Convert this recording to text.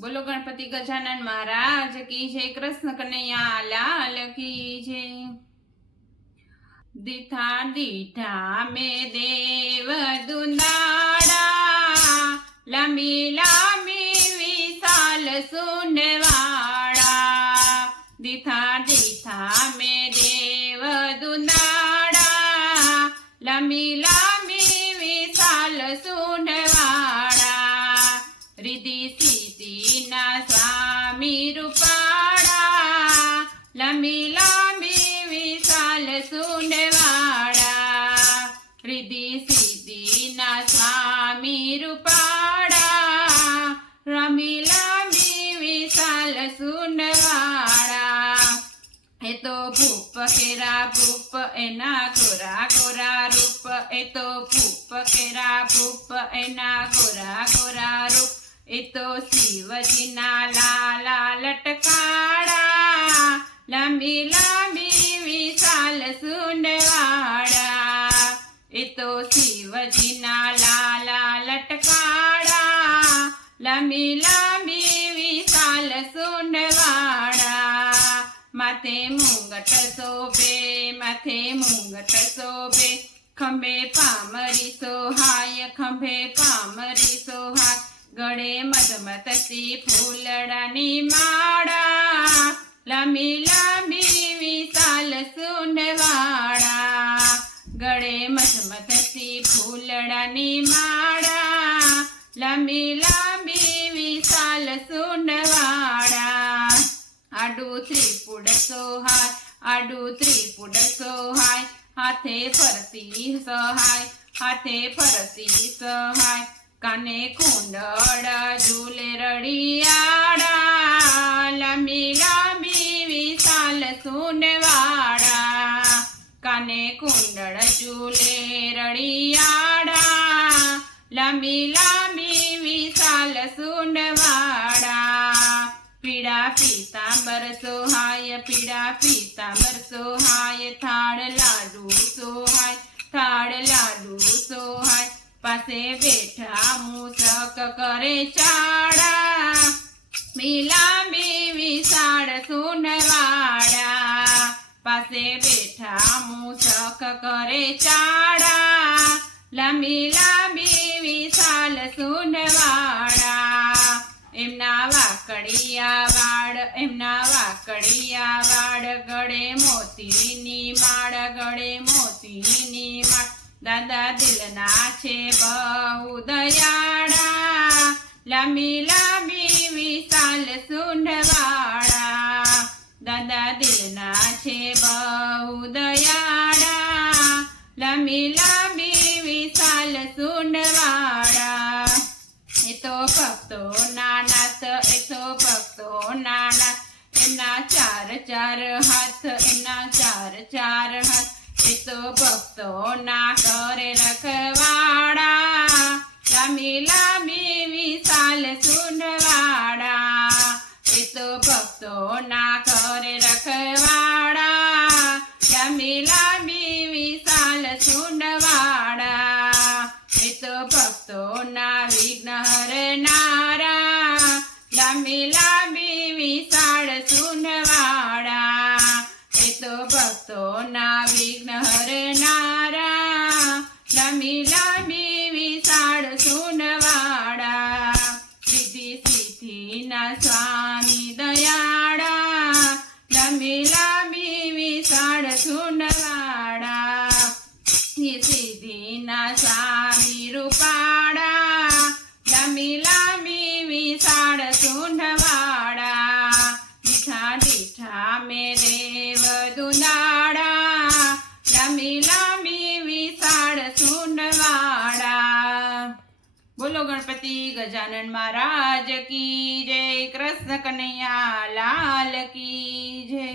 બોલો ગણપતિ ગજાનન મહારાજ, કી જય કૃષ્ણ કનૈયા, લાલ કી જય. દીઠા દીઠા મે દેવ દુનાડા લાંબી લાંબી વિશાલ સુનવાડા દીઠા દીઠા મે દેવ દુનાડા લાંબી લાંબી વિશાલ સુંડવાડા તો ભૂપ કેરા ભૂપ, એના ગોરા ગોરા રૂપ. એ તો ભૂપ કેરા ભૂપ, એના ગોરા ગોરા રૂપ. એ તો શિવજીના લાલા લટકાળા લાંબી લાંબી વિશાલ સુંડવાડા એ તો શિવજીના લાલા લટકાળા લાંબી લાંબી માથે મુંગટ શોભે, માથે મુંગટ શોભે, ખંભે પામરી સોહાય, ખંભે પામરી સોહાય, ગળે મધમતસી ફૂલડાની માળા, લાંબી લાંબી વિશાલ સુનવાળા, ગળે મધમતસી ફૂલડાની માળા, લાંબી લાંબી વિશાલ સુંડવાડા આડું ત્રિપુડ સોહાય, આડું ત્રિપુડ સોહાય. હાથે ફરતી સહાય, હાથે ફરતી સહાય. કાને કુંડળ ઝૂલે રડિયાડા લાંબી લાંબી વિશાલ સુંડવાડા કાને કુંડળ ઝૂલે રડિયાડા લાંબી લાંબી વિશાલ પીડા પીતાંબર સોહાય પીડા પીતાંબર સોહાય થાળ લાડુ સોહાય થાળ લાડુ સોહાય પાસે બેઠા મૂસક કરે ચાડા લાંબી વિશાળ સુનવાડા પાસે બેઠા મૂસક કરે ચાડા લાંબી લાંબી વિશાલ સુનવાડા એમના વાકડિયા એમના વાકડિયા વાડ ગળે મોતીની માળ, ગળે મોતીની માળ. દાદા દિલના છે બહુ દયાળા. લાંબી લાંબી, વિશાલ સુંઢવાળા. દાદા દિલના છે બહુ દયાળા. લાંબી લાંબી, વિશાલ સુંઢવાળા. એ તો ભક્તો નાનાથ એ તો ભક્તો નાના, એમના ચાર ચાર હાથ, એમના ચાર ચાર હાથ. એ તો ભક્તો ના કરે રખવાડા. લાંબી લાંબી વિશાલ સુંડવાડા એ તો ભક્તો ના કરે રખવાડા. લાંબી લાંબી વિશાલ સુંડવાડા એ તો ભક્તો ના વિઘ્ન હરનારા લાંબી લાંબી વિશાળ સુનવાળા. એ તો ભક્તો ના વિઘ્ન હરનારા લમી લાંબી વિશાળ સુનવાળા. સિદ્ધિ, સિદ્ધિના સ્વામી દયાળા. લમી લાંબી વિશાળ સુનવાડા સિદ્ધિના સ્વામી દીઠા મેરે દુનાડા લાંબી લાંબી વિશાળ સુંઢવાડા બોલો ગણપતિ ગજાનન મહારાજ કી જય, કૃષ્ણ કનૈયા લાલ કી જય.